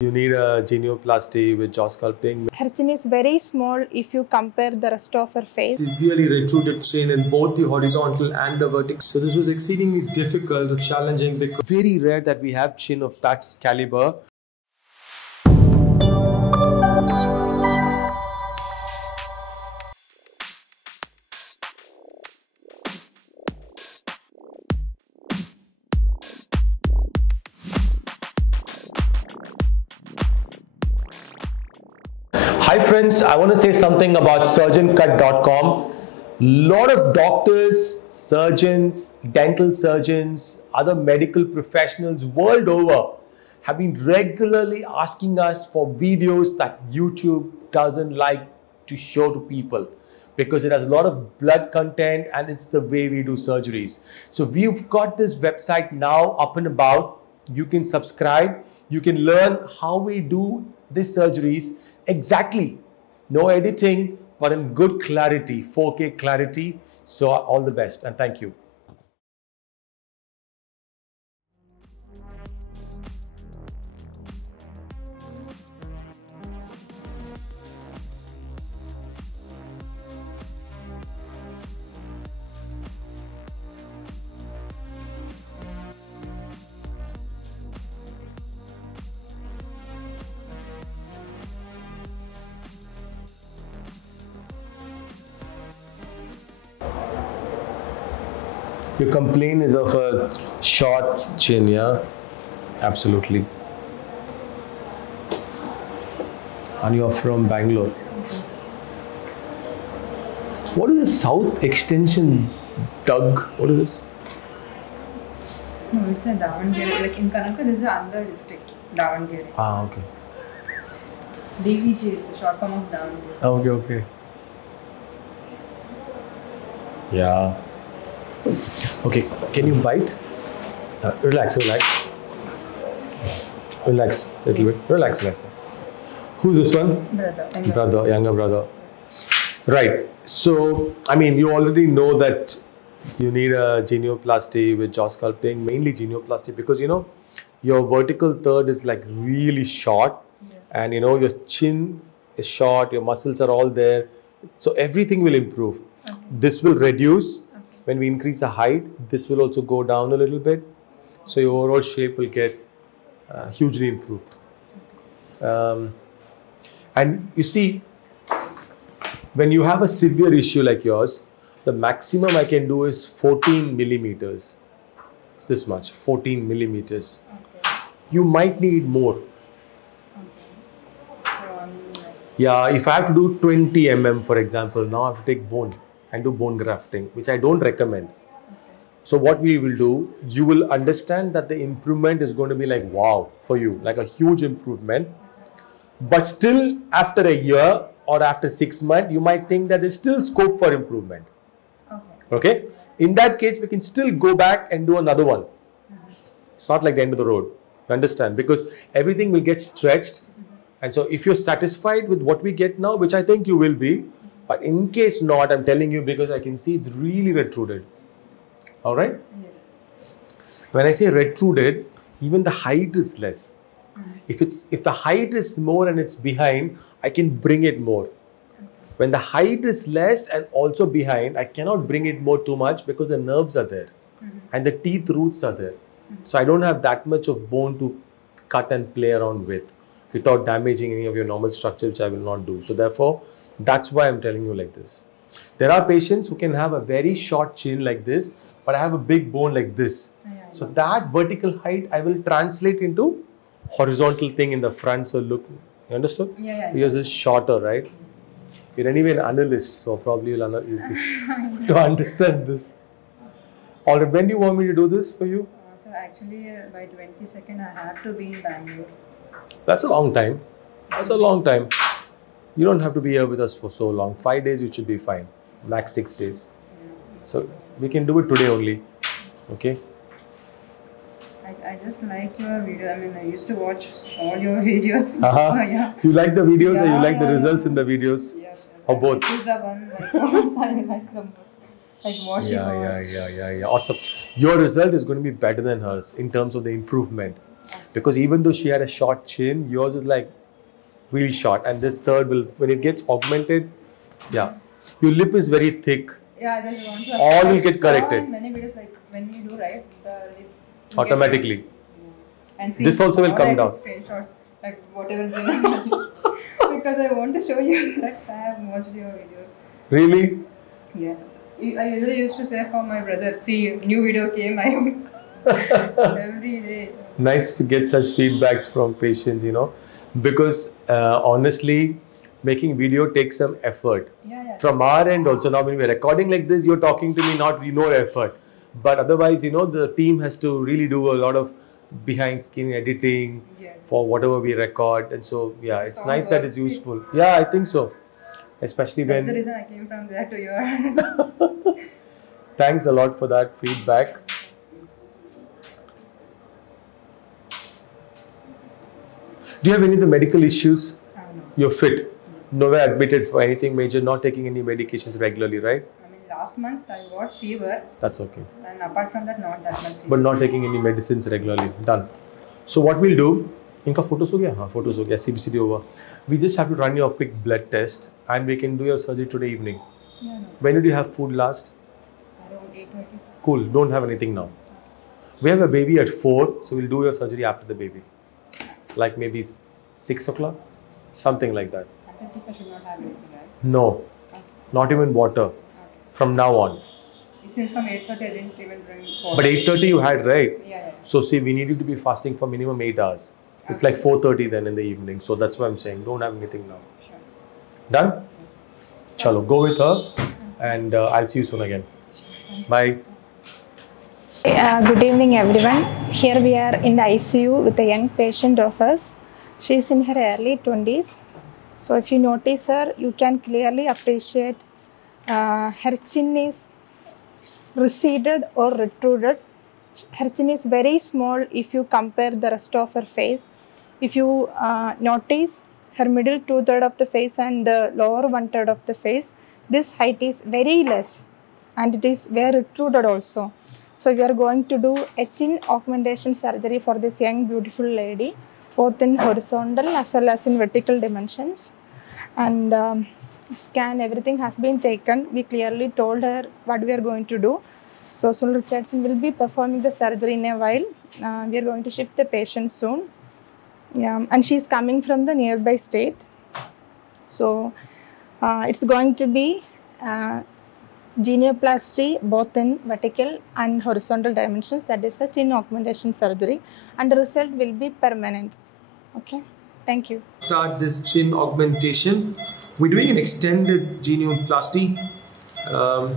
You need a genioplasty with jaw sculpting. Her chin is very small if you compare the rest of her face. Severely retruded chin in both the horizontal and the vertical. So this was exceedingly difficult or challenging because very rare that we have chin of that caliber. Hi friends, I want to say something about surgeoncut.com. Lot of doctors, surgeons, dental surgeons, other medical professionals world over have been regularly asking us for videos that YouTube doesn't like to show to people because it has a lot of blood content and it's the way we do surgeries. So we've got this website now up and about. You can subscribe, you can learn how we do these surgeries exactly. No editing, but in good clarity, 4K clarity. So all the best and thank you. Your complaint is of a short chin, yeah? Absolutely. And you're from Bangalore. What is the South Extension Doug? What is this? No, it's a Davangere. Like in Kannada, this is another district, Davangere. Ah, okay. DVG is a short form of Davangere. Okay, okay. Yeah. Okay, can you bite? Relax, relax. Relax a little bit. Relax, relax. Who's this one? Brother. Younger brother. Right. So, I mean, you already know that you need a genioplasty with jaw sculpting, mainly genioplasty, because you know, your vertical third is like really short, and you know, your chin is short, your muscles are all there. So everything will improve. Okay. This will reduce. When we increase the height, this will also go down a little bit. So your overall shape will get hugely improved. And you see, when you have a severe issue like yours, the maximum I can do is 14 millimeters. It's this much, 14 millimeters. Okay. You might need more. Okay. Yeah, if I have to do 20 mm, for example, now I have to take bone and do bone grafting, which I don't recommend. Okay. So what we will do, you will understand that the improvement is going to be like wow for you, like a huge improvement. But still after a year or after 6 months, you might think that there's still scope for improvement. Okay? In that case, we can still go back and do another one. It's not like the end of the road. You understand? Because everything will get stretched. And so if you're satisfied with what we get now, which I think you will be, but in case not, I'm telling you because I can see it's really retruded. All right? Yeah. When I say retruded, even the height is less. If the height is more and it's behind, I can bring it more. When the height is less and also behind, I cannot bring it more too much because the nerves are there and the teeth roots are there. So I don't have that much of bone to cut and play around with without damaging any of your normal structure, which I will not do. So therefore, that's why I'm telling you like this. There are patients who can have a very short chin like this, but I have a big bone like this. So that vertical height I will translate into horizontal thing in the front. So look, you understood? Yeah. Because it's shorter, right? You're anyway an analyst, so probably you'll to understand this. All right, when do you want me to do this for you? So actually, by 22nd, I have to be in Bangalore. That's a long time. That's a long time. You don't have to be here with us for so long. 5 days, you should be fine. Max 6 days. So we can do it today only. Okay? I just like your video. I mean, I used to watch all your videos. Yeah. You like the videos or you Yeah, like the yeah, results yeah. in the videos? Yes. Or both? This is the one like, I like the most. Like watching Yeah. Awesome. Your result is going to be better than hers in terms of the improvement. Because even though she had a short chin, yours is like really short, and this third will, when it gets augmented, yeah. Your lip is very thick. Yeah, I just want to. All will get corrected. In many videos, like when you do right, the lip Automatically. And This also will come down. Screenshots, like whatever is in because I want to show you that I have watched your videos. Really? Yes. I usually used to say for my brother, see, new video came, I am every day. Nice to get such feedbacks from patients, you know, because honestly, making video takes some effort. Yeah. From our end also. Now when we're recording like this, you're talking to me, not no effort. But otherwise, you know, the team has to really do a lot of behind skin editing for whatever we record. And so, yeah, it's nice that it's useful. Yeah, I think so. Especially That's when... the reason I came from there to your... Thanks a lot for that feedback. Do you have any of the medical issues? No. You're fit. Nowhere admitted for anything major, not taking any medications regularly, right? I mean, last month I got fever. That's okay. And apart from that, not that much. But not taking any medicines regularly. Done. So what we'll do, inka photos ho gaya? Haan, photos ho gaya, CBCD over. We just have to run your quick blood test and we can do your surgery today evening. Yeah, no. When did you have food last? Around 8:30. Cool, don't have anything now. We have a baby at 4, so we'll do your surgery after the baby. Like maybe 6 o'clock, something like that. After this I should not have anything, right? No, Okay. not even water. Okay. From now on. Since from 8:30 I didn't even drink water. But 8:30 you had, right? Yeah. So see, we need you to be fasting for minimum 8 hours. It's like 4:30 then in the evening. So that's why I'm saying, don't have anything now. Sure. Done? Chalo, go with her and I'll see you soon again. Bye. Good evening, everyone. Here we are in the ICU with a young patient of us. She is in her early 20s. So if you notice her, you can clearly appreciate her chin is receded or retruded. Her chin is very small if you compare the rest of her face. If you notice her middle 2/3 of the face and the lower 1/3 of the face, this height is very less and it is very retruded also. So we are going to do a chin augmentation surgery for this young beautiful lady, both in horizontal as well as in vertical dimensions. And scan, everything has been taken. We clearly told her what we are going to do. So Sunil Richardson will be performing the surgery in a while. We are going to shift the patient soon. Yeah, and she is coming from the nearby state. So it's going to be Genioplasty both in vertical and horizontal dimensions. That is a chin augmentation surgery, and the result will be permanent. Okay, thank you. Start this chin augmentation. We're doing an extended genioplasty.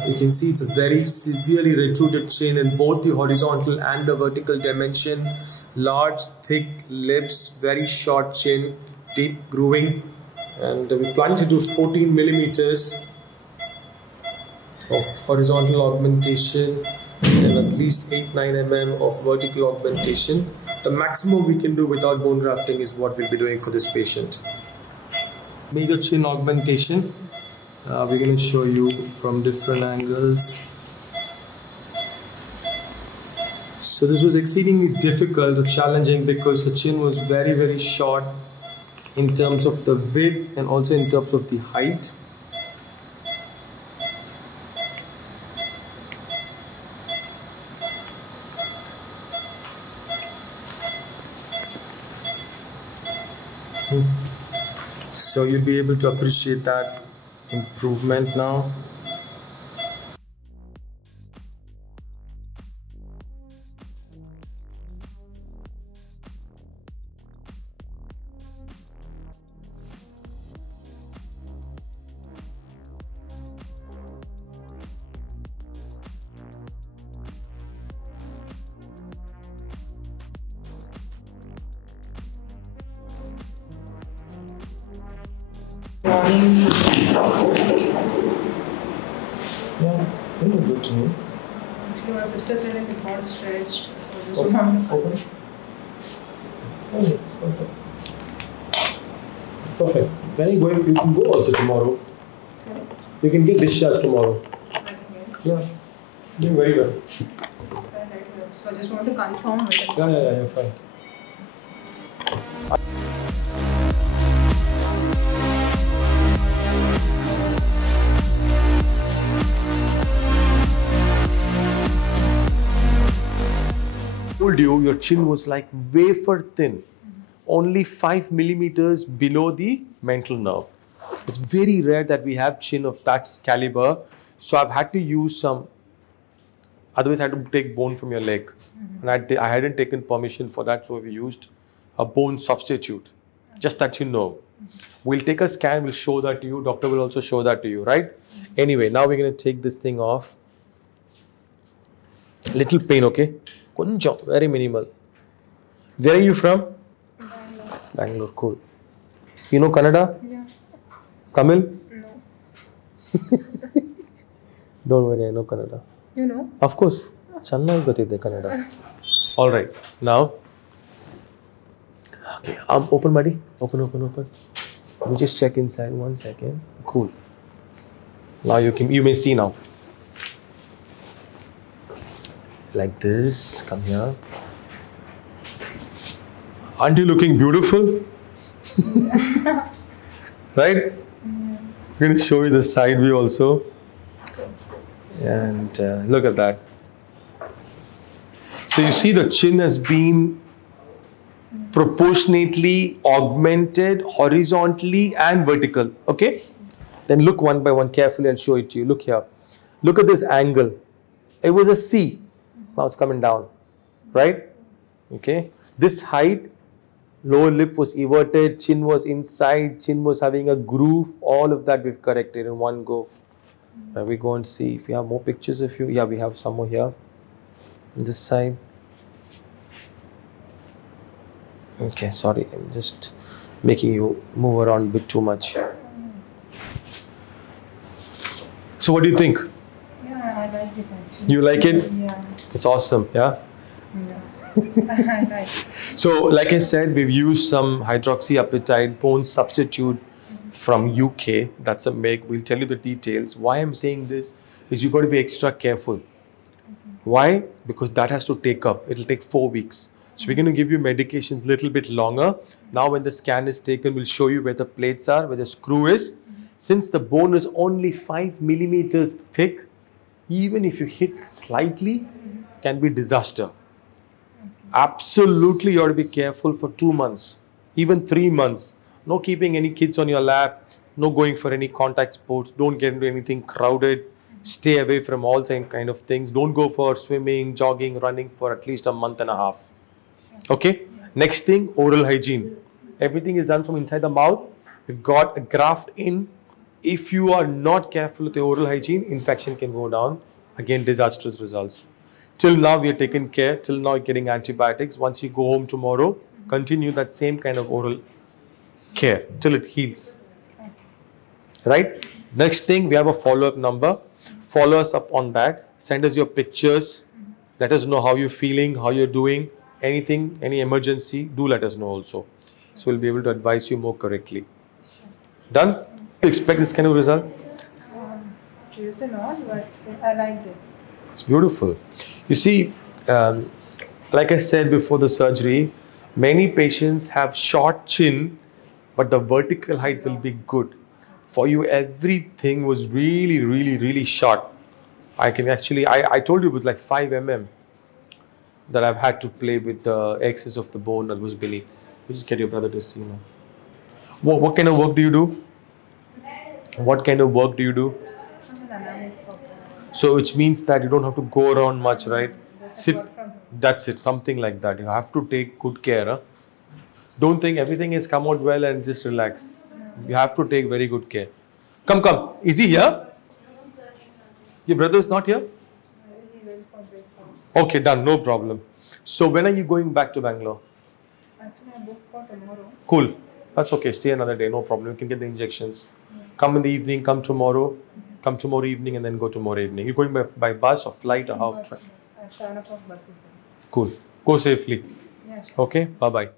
You can see it's a very severely retruded chin in both the horizontal and the vertical dimension. Large, thick lips, very short chin, deep grooving, and we're planning to do 14 millimeters of horizontal augmentation and at least 8-9 mm of vertical augmentation. The maximum we can do without bone grafting is what we'll be doing for this patient. Major chin augmentation. We're going to show you from different angles. So this was exceedingly difficult or challenging because the chin was very, very short in terms of the width and also in terms of the height. So you'll be able to appreciate that improvement now. Yeah, you look good to me. Actually, my sister said if it's not stretched, Open. Oh, perfect. Perfect. When are you going? You can go also tomorrow. Sorry? You can get discharged tomorrow. Okay. Yeah. Doing very well. So I just want to confirm with it. Yeah, you're fine. told you your chin was like wafer thin, only 5 millimeters below the mental nerve. It's very rare that we have chin of that caliber. So I've had to use some, otherwise I had to take bone from your leg. And I hadn't taken permission for that, so we used a bone substitute. Just that you know. We'll take a scan, we'll show that to you. Doctor will also show that to you, right? Anyway, now we're going to take this thing off. Little pain, okay? Kunja, very minimal. Where are you from? Bangalore. Bangalore, cool. You know Kannada? Yeah. Tamil? No. Don't worry, I know Kannada. You know? Of course. Chennai gotide Kannada. All right. Now. Okay. Open, buddy. Open. Let me just check inside. 1 second. Cool. Now you may see now. Like this. Come here. Aren't you looking beautiful? Right? I'm going to show you the side view also. And look at that. So you see the chin has been proportionately augmented horizontally and vertical. Okay? Then look one by one carefully. I'll show it to you. Look here. Look at this angle. It was a C. Now it's coming down. Right? Okay? This height, lower lip was everted, chin was inside, chin was having a groove. All of that we've corrected in one go. Now we go and see if we have more pictures of you. Yeah, we have some more here. This side. Okay, sorry, I'm just making you move around a bit too much. So what do you think? Yeah, I like it actually. You like it? Yeah. It's awesome, yeah? Yeah. I like it. So like I said, we've used some hydroxyapatite bone substitute from UK. That's a make. We'll tell you the details. Why I'm saying this is you've got to be extra careful. Why? Because that has to take up. It'll take 4 weeks. So we're going to give you medications a little bit longer. Now when the scan is taken, we'll show you where the plates are, where the screw is. Since the bone is only 5 millimeters thick, even if you hit slightly, can be disaster. Absolutely, you have to be careful for 2 months, even 3 months. No keeping any kids on your lap, no going for any contact sports, don't get into anything crowded, stay away from all same kind of things. Don't go for swimming, jogging, running for at least a month and a half. Okay? Next thing, oral hygiene. Everything is done from inside the mouth. We've got a graft in. If you are not careful with the oral hygiene, infection can go down. Again, disastrous results. Till now, we are taking care. Till now, you're getting antibiotics. Once you go home tomorrow, continue that same kind of oral care till it heals. Right? Next thing, we have a follow-up number. Follow us up on that. Send us your pictures. Let us know how you're feeling, how you're doing. Anything, any emergency, do let us know also. So we'll be able to advise you more correctly. Done? Do you expect this kind of result? Tuesday not, but I liked it. It's beautiful. You see, like I said before the surgery, many patients have short chin, but the vertical height will be good. For you, everything was really short. I can actually, I told you it was like 5 mm that I've had to play with the excess of the bone that was beneath. You just get your brother to see now. What kind of work do you do? What kind of work do you do? I'm an analyst of So which means that you don't have to go around much, right? Sit. That's it. Something like that. You have to take good care. Huh? Don't think everything has come out well and just relax. You have to take very good care. Come. Is he here? Your brother is not here? Okay, done. No problem. So when are you going back to Bangalore? Actually, I booked for tomorrow. Cool. That's okay. Stay another day. No problem. You can get the injections. Come in the evening. Come tomorrow. Come tomorrow evening and then go tomorrow evening. You're going by bus or flight or how? At 7 o'clock buses. Cool. Go safely. Yeah, sure. Okay. Bye-bye.